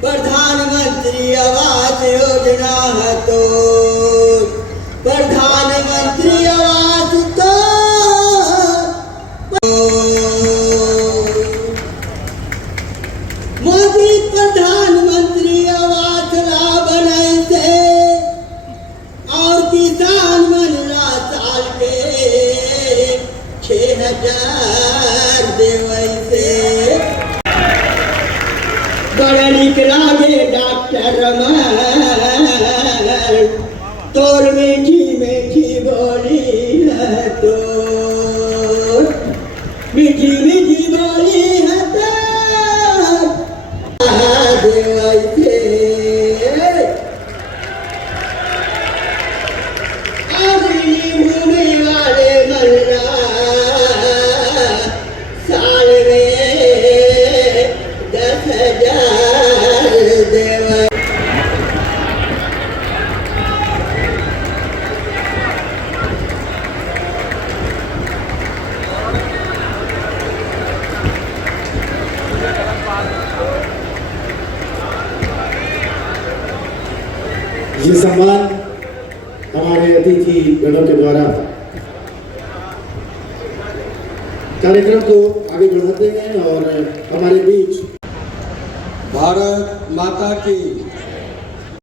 प्रधानमंत्री आवास योजना तो प्रधानमंत्री आवास तो मोदी प्रधानमंत्री आवास ला बनाइसे और किसान मनला साल के 6,000 देवैसे। बड़ा निक लागे डॉक्टर रमन तोर मीठी मीठी बोली है तो मीठी मीठी बोली है तो देवैसे। अगली भूमि वाले मल्ला साल में 10,000 देवा। ये सम्मान हमारे अतिथि गणों के द्वारा कार्यक्रम को आगे बढ़ाते हैं और हमारे बीच भारत माता की